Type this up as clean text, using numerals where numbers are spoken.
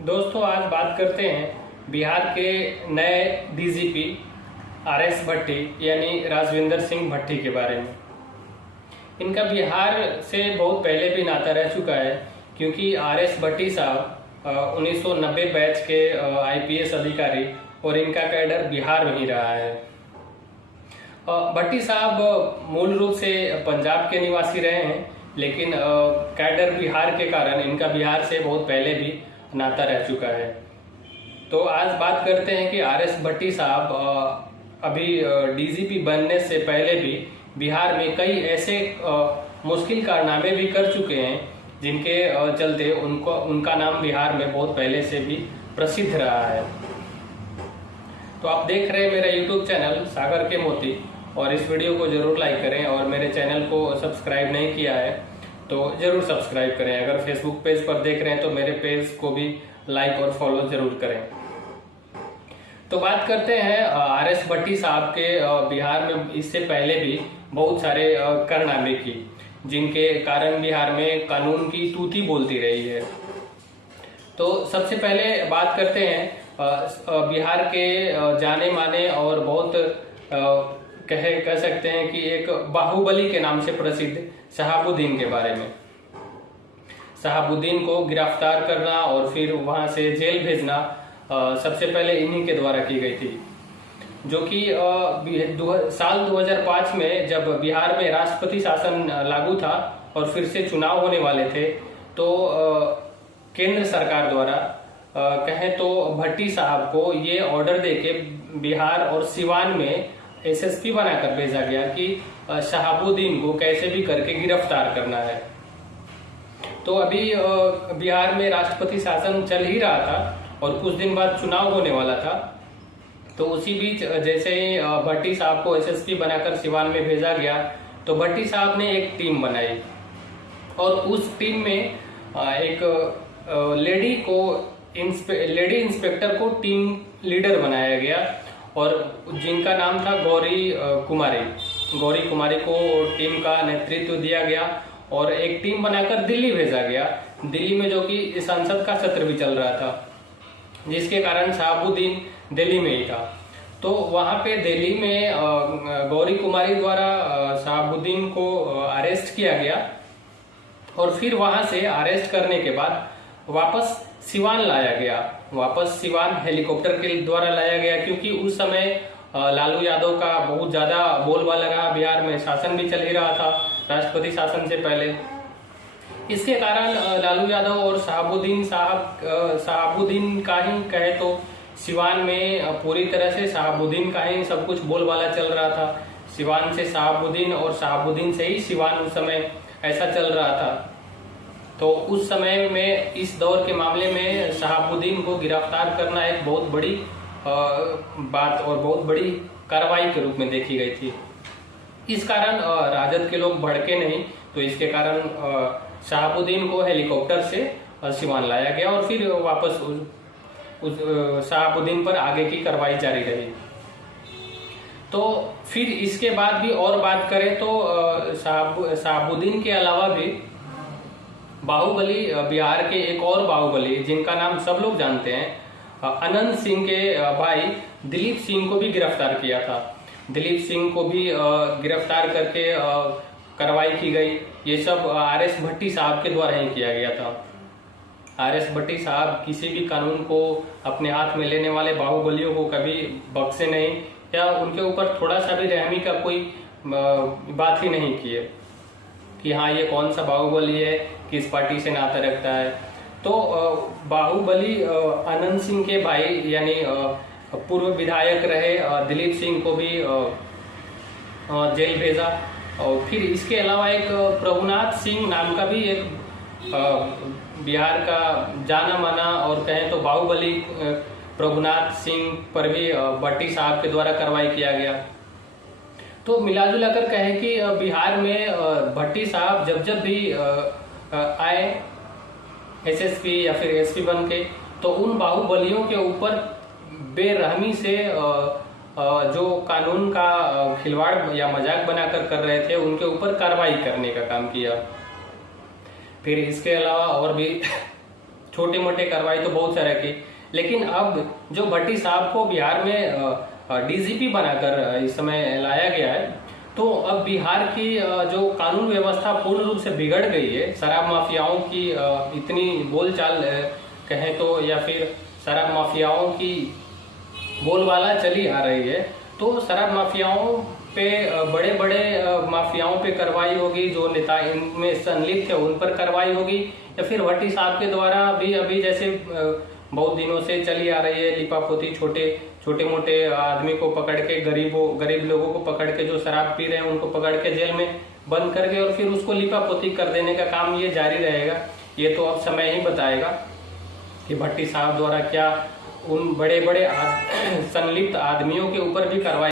दोस्तों, आज बात करते हैं बिहार के नए डीजीपी आरएस भट्टी यानी राजविंदर सिंह भट्टी के बारे में। इनका बिहार से बहुत पहले भी नाता रह चुका है, क्योंकि आरएस भट्टी साहब 1990 बैच के आईपीएस अधिकारी और इनका कैडर बिहार में ही रहा है। भट्टी साहब मूल रूप से पंजाब के निवासी रहे हैं, लेकिन कैडर बिहार के कारण इनका बिहार से बहुत पहले भी नाता रह चुका है। तो आज बात करते हैं कि आरएस भट्टी साहब अभी डीजीपी बनने से पहले भी बिहार में कई ऐसे मुश्किल कारनामे भी कर चुके हैं, जिनके चलते उनका नाम बिहार में बहुत पहले से भी प्रसिद्ध रहा है। तो आप देख रहे हैं मेरा यूट्यूब चैनल सागर के मोती, और इस वीडियो को जरूर लाइक करें, और मेरे चैनल को सब्सक्राइब नहीं किया है तो जरूर सब्सक्राइब करें। अगर फेसबुक पेज पर देख रहे हैं तो मेरे पेज को भी लाइक और फॉलो जरूर करें। तो बात करते हैं आरएस भट्टी साहब के बिहार में इससे पहले भी बहुत सारे कारनामे की, जिनके कारण बिहार में कानून की तूती बोलती रही है। तो सबसे पहले बात करते हैं बिहार के जाने माने और बहुत कह सकते हैं कि एक बाहुबली के नाम से प्रसिद्ध शहाबुद्दीन के बारे में। शहाबुद्दीन को गिरफ्तार करना और फिर वहां से जेल भेजना सबसे पहले इन्हीं के द्वारा की गई थी, जो कि साल 2005 में जब बिहार में राष्ट्रपति शासन लागू था और फिर से चुनाव होने वाले थे, तो केंद्र सरकार द्वारा कहें तो भट्टी साहब को ये ऑर्डर देके बिहार और सिवान में एसएसपी बनाकर भेजा गया कि शहाबुद्दीन को कैसे भी करके गिरफ्तार करना है। तो अभी बिहार में राष्ट्रपति शासन चल ही रहा था और कुछ दिन बाद चुनाव होने वाला था। तो उसी बीच जैसे ही भट्टी साहब को एसएसपी बनाकर सिवान में भेजा गया, तो भट्टी साहब ने एक टीम बनाई और उस टीम में एक लेडी इंस्पेक्टर को टीम लीडर बनाया गया, और जिनका नाम था गौरी कुमारी को टीम का नेतृत्व दिया गया और एक टीम बनाकर दिल्ली भेजा गया। दिल्ली में जो कि संसद का सत्र भी चल रहा था, जिसके कारण शहाबुद्दीन दिल्ली में ही था। तो वहां पे दिल्ली में गौरी कुमारी द्वारा शहाबुद्दीन को अरेस्ट किया गया, और फिर वहां से अरेस्ट करने के बाद वापस सिवान लाया गया। वापस सिवान हेलीकॉप्टर के द्वारा लाया गया, क्योंकि उस समय लालू यादव का बहुत ज्यादा बोलबाला रहा, बिहार में शासन भी चल ही रहा था राष्ट्रपति शासन से पहले। इसके कारण लालू यादव और शहाबुद्दीन का ही कहे तो सिवान में पूरी तरह से शहाबुद्दीन का ही सब कुछ बोलबाला चल रहा था। सिवान से शहाबुद्दीन और शहाबुद्दीन से ही सिवान उस समय ऐसा चल रहा था। तो उस समय में इस दौर के मामले में शहाबुद्दीन को गिरफ्तार करना एक बहुत बड़ी बात और बहुत बड़ी कार्रवाई के रूप में देखी गई थी। इस कारण राजद के लोग भड़के नहीं, तो इसके कारण शहाबुद्दीन को हेलीकॉप्टर से सिवान लाया गया और फिर वापस उस शहाबुद्दीन पर आगे की कार्रवाई जारी रही। तो फिर इसके बाद भी और बात करें तो शहाबुद्दीन के अलावा भी बाहुबली, बिहार के एक और बाहुबली जिनका नाम सब लोग जानते हैं, अनंत सिंह के भाई दिलीप सिंह को भी गिरफ्तार किया था। दिलीप सिंह को भी गिरफ्तार करके कार्रवाई की गई। ये सब आरएस भट्टी साहब के द्वारा ही किया गया था। आरएस भट्टी साहब किसी भी कानून को अपने हाथ में लेने वाले बाहुबलियों को कभी बख्शे नहीं, या उनके ऊपर थोड़ा सा भी रहमी का कोई बात ही नहीं किए कि हाँ ये कौन सा बाहुबली है, किस पार्टी से नाता रखता है। तो बाहुबली अनंत सिंह के भाई यानी पूर्व विधायक रहे दिलीप सिंह को भी जेल भेजा। और फिर इसके अलावा एक प्रभुनाथ सिंह नाम का भी एक बिहार का जाना माना और कहें तो बाहुबली प्रभुनाथ सिंह पर भी भट्टी साहब के द्वारा कार्रवाई किया गया। तो मिला जुला कर कहें कि बिहार में भट्टी साहब जब भी आए एसएसपी या फिर एसपी बन के, तो उन बाहुबलियों के ऊपर बेरहमी से जो कानून का खिलवाड़ या मजाक बनाकर कर रहे थे, उनके ऊपर कार्रवाई करने का काम किया। फिर इसके अलावा और भी छोटे मोटे कार्रवाई तो बहुत सारे की, लेकिन अब जो भट्टी साहब को बिहार में डीजीपी बनाकर इस समय लाया गया है, तो अब बिहार की जो कानून व्यवस्था पूर्ण रूप से बिगड़ गई है। शराब माफियाओं की इतनी बोलचाल कहें तो, या फिर शराब माफियाओं की बोलबाला चली आ रही है, तो शराब माफियाओं पे बड़े बड़े माफियाओं पे कार्रवाई होगी, जो नेता इनमें संलिप्त है उन पर कार्रवाई होगी, या फिर भट्टी साहब के द्वारा भी अभी जैसे बहुत दिनों से चली आ रही है लिपापोती, छोटे मोटे आदमी को पकड़ के, गरीब लोगों को पकड़ के जो शराब पी रहे हैं उनको पकड़ के जेल में बंद करके और फिर उसको लिपापोती कर देने का काम ये जारी रहेगा। ये तो अब समय ही बताएगा कि भट्टी साहब द्वारा क्या उन बड़े बड़े संलिप्त आदमियों के ऊपर भी कार्रवाई